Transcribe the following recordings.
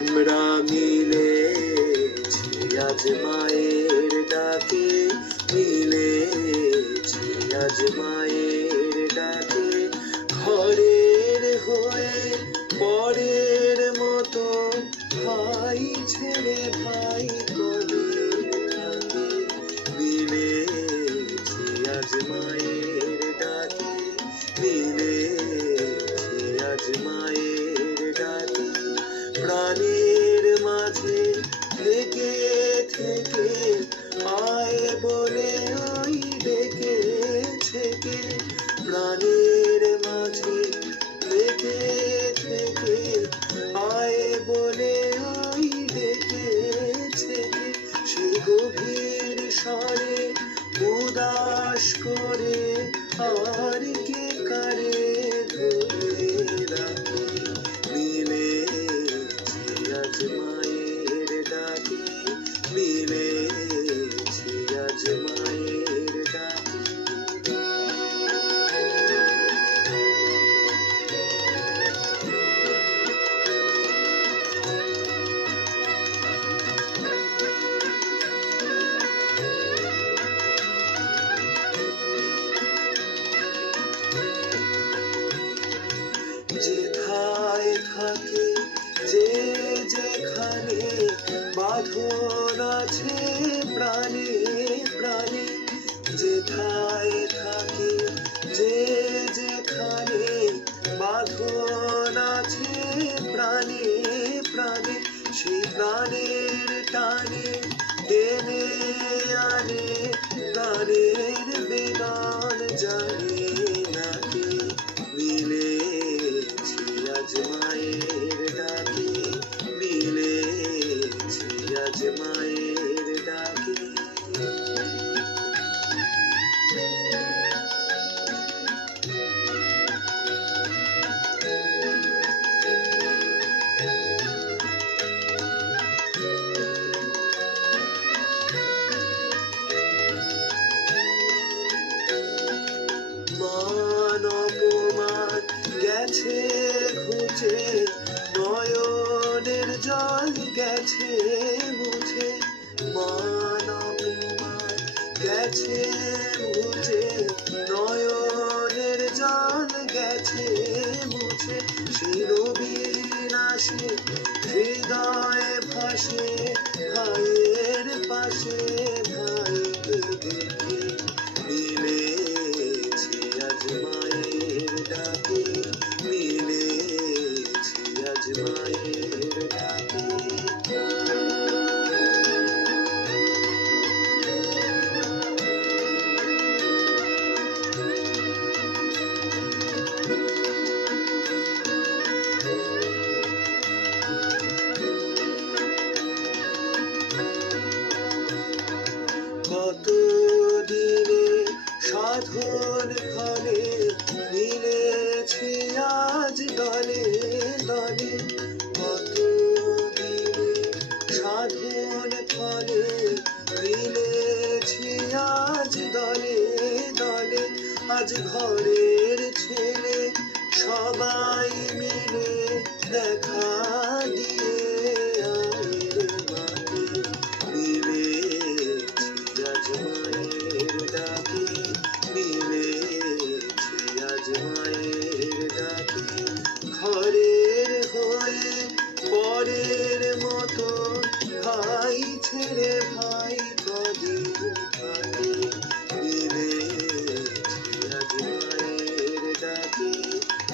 আমরা মিলেছি আজ মায়ের ডাকে, মিলেছি আজ মায়ের ডাকে, ঘরের হয়ে পরের মতো ভাই ছেড়ে ভাই কদিন থাকে, মিলেছি আজ মায়ের ডাকে, মিলেছি আজ মায়ের ডাকে, প্রাণের মাঝে থেকে থেকে আয় বলে ওই ডেকেছে কে, প্রাণের মাঝে থেকে থেকে আয় বলে ওই ডেকেছে কে, সে গভীর স্বরে উদাস করে আর কে কারে ধরে রাখে, মিলেছি আজ মায়ের ডাকে, মিলেছি আজ মায়ের ডাকে। যেথায় থাকে যে যেখানে বাঁধন আছে প্রাণে প্রাণে, যেথায় থাকে যে যেখানে বাঁধন আছে প্রাণে প্রাণে, সেই প্রাণের টানে টেনে আনে প্রাণের বেদন জানে নাকি, মিলেছি আজ মায়ের ডাকে, মিলেছি আজ মায়ের ডাকে। মান অপমান গেছে ঘুচে, নয়নের জল গেছে মুছে, মান অপমান গেছে মুছে, নয়নের জল গেছে মুছে, শিরবিনাশে হৃদয় ভাসে ভাইয়ের পাশে ভাইকে দেখে, মিলেছি আজ মায়ের ডাকে, মিলেছি আজ মায়ের ডাকে। কত দিনে সাধন ফলে মিলেছি আজ দলে দলে, কত দিনে সাধন ফলে মিলেছি আজ দলে দলে, আজ ঘরের ছেলে সবাই মিলে দেখা দিয়ে আয়ের মাকে, মিলেছি আজ মায়ের ডাকে, মিলেছি আজ মায়ের ডাকে, ঘরের হয়ে পরের মতো ভাই ছেড়ে ভাই কদিন থাকে, মিলেছি আজ মায়ের ডাকে,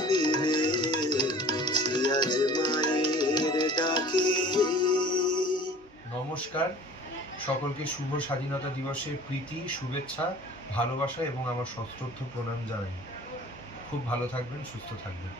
মিলেছি আজ মায়ের ডাকে। নমস্কার, সকলকে শুভ স্বাধীনতা দিবসের প্রীতি, শুভেচ্ছা, ভালোবাসা এবং আমার সশ্রদ্ধ প্রণাম জানাই। খুব ভালো থাকবেন, সুস্থ থাকবেন।